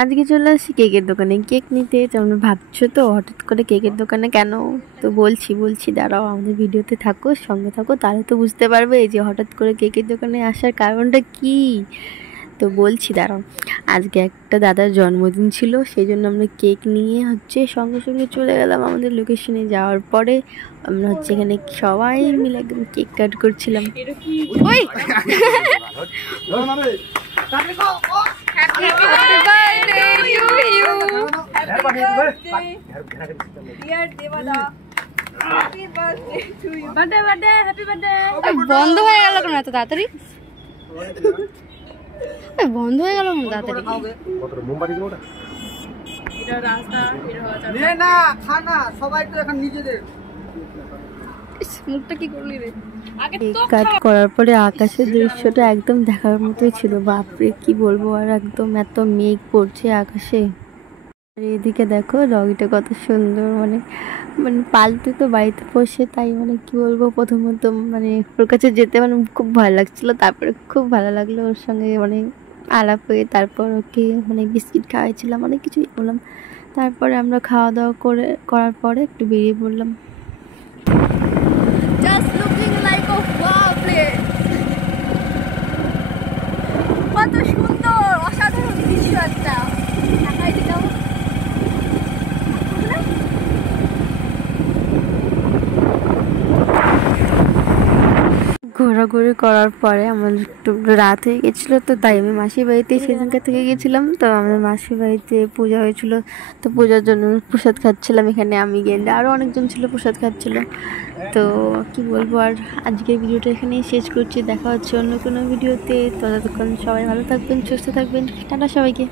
আজকে চলে আসি কেকের দোকানে কেক নিতে। তোমরা ভাবছো তো হঠাৎ করে কেকের দোকানে কেন? তো বলছি দাঁড়াও, আমাদের ভিডিওতে থাকো, সঙ্গে থাকো, তাহলে তো বুঝতে পারবে যে হঠাৎ করে কেকের দোকানে আসার কারণটা কি। তো বলছি দাঁড়াও, আজকে একটা দাদার জন্মদিন ছিল, সেই জন্য আমরা কেক নিয়ে সঙ্গে সঙ্গে চলে গেলাম আমাদের লোকেশনে। যাওয়ার পরে আমরা এখানে সবাই মিলে একদম কেক কাট করছিলাম। বন্ধ হয়ে গেল কেন এত তাড়াতাড়ি? বন্ধ হয়ে গেল তাড়াতাড়ি। মুখটা কি করলি রে? কেক কাট করার পরে আকাশের দৃশ্যটা একদম দেখার মতোই ছিল। বাপরে কি বলবো, আর একদম এত মেঘ পড়ছে আকাশে। আর এদিকে দেখো ডগিটা কত সুন্দর, মানে মানে পালতে তো বাড়িতে বসে, তাই মানে কি বলবো, প্রথমত মানে ওর কাছে যেতে মানে খুব ভয় লাগছিল, তারপরে খুব ভালো লাগলো ওর সঙ্গে মানে আলাপ হয়ে। তারপর ওকে মানে বিস্কিট খাওয়াইছিলাম, অনেক কিছুই বললাম। তারপরে আমরা খাওয়া দাওয়া করার পরে একটু বেরিয়ে পড়লাম। কত সুন্দর অসাধারণ দৃশ্য একটা। ঘোরাঘুরি করার পরে আমার একটু রাত হয়ে গেছিলো, তো তাই আমি মাসির বাড়িতে সেদিনকার থেকে গেছিলাম। তো আমাদের মাসির বাড়িতে পূজা হয়েছিল, তো পূজার জন্য প্রসাদ খাচ্ছিলাম এখানে। আমি গেলে আরও অনেকজন ছিল, প্রসাদ খাচ্ছিল। তো কি বলবো, আর আজকের ভিডিওটা এখানেই শেষ করছি। দেখা হচ্ছে অন্য কোনো ভিডিওতে। ততক্ষণ সবাই ভালো থাকবেন, সুস্থ থাকবেন। টাটা সবাইকে।